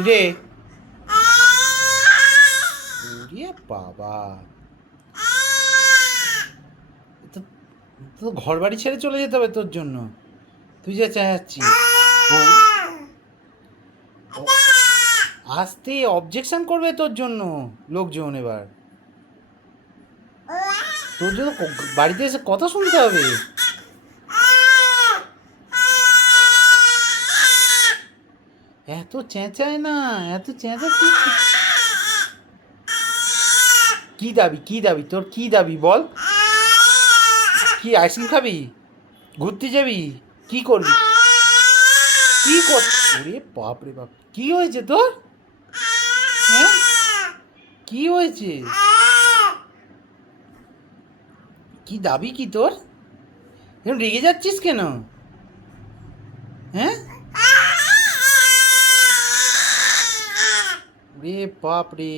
কিরে? ওরে বাবা, তো তো ঘর বাড়ি ছেড়ে চলে যেতে হবে তোর জন্য। তুই যা চাচ্ছিস। হ্যাঁ, আসতে অবজেকশন করবে তোর জন্য লোকজন। এবার তোর জন্য বাড়িতে এসে কথা শুনতে হবে। এত চেঁচায় না, এত চেঁচাচ্ছি। কি দাবি, কি দাবি তোর, কি দাবি বল? কি আইসক্রিম খাবি? ঘুরতে যাবি? কি করবি? কি কর? ওরে বাপ রে বাপ, কি হয়েছে তোর? হ্যাঁ, কি হয়েছে? কি দাবি কি তোর? এখন রেগে যাচ্ছিস কেন? হ্যাঁ, রে বাপ রে।